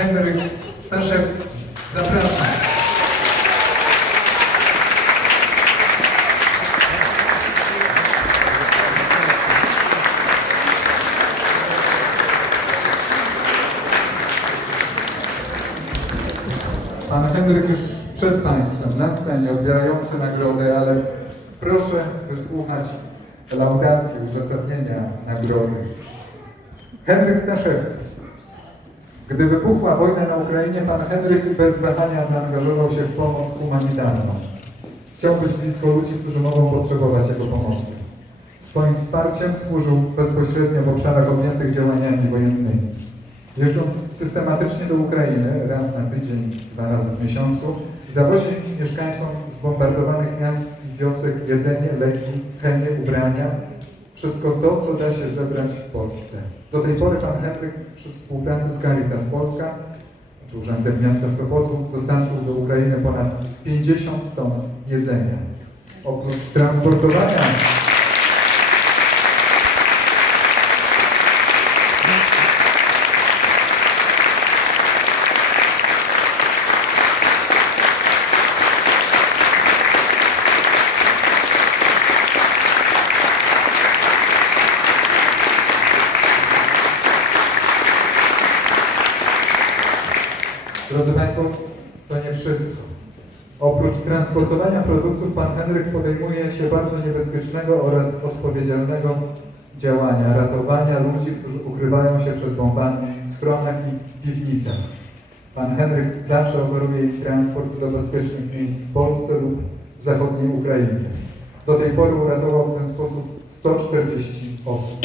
Henryk Staszewski. Zapraszam. Pan Henryk już przed Państwem na scenie odbierający nagrodę, ale proszę wysłuchać laudacji, uzasadnienia nagrody. Henryk Staszewski. Gdy wybuchła wojna na Ukrainie, pan Henryk bez wahania zaangażował się w pomoc humanitarną. Chciał być blisko ludzi, którzy mogą potrzebować jego pomocy. Swoim wsparciem służył bezpośrednio w obszarach objętych działaniami wojennymi. Jeżdżąc systematycznie do Ukrainy, raz na tydzień, dwa razy w miesiącu, zawozi mieszkańcom zbombardowanych miast i wiosek jedzenie, leki, chemię, ubrania, wszystko to, co da się zebrać w Polsce. Do tej pory pan Henryk przy współpracy z Caritas Polska, czy Urzędem Miasta Sopotu, dostarczył do Ukrainy ponad 50 ton jedzenia. Oprócz transportowania Drodzy Państwo, to nie wszystko. Oprócz transportowania produktów, pan Henryk podejmuje się bardzo niebezpiecznego oraz odpowiedzialnego działania ratowania ludzi, którzy ukrywają się przed bombami w schronach i piwnicach. Pan Henryk zawsze oferuje im transport do bezpiecznych miejsc w Polsce lub w zachodniej Ukrainie. Do tej pory uratował w ten sposób 140 osób.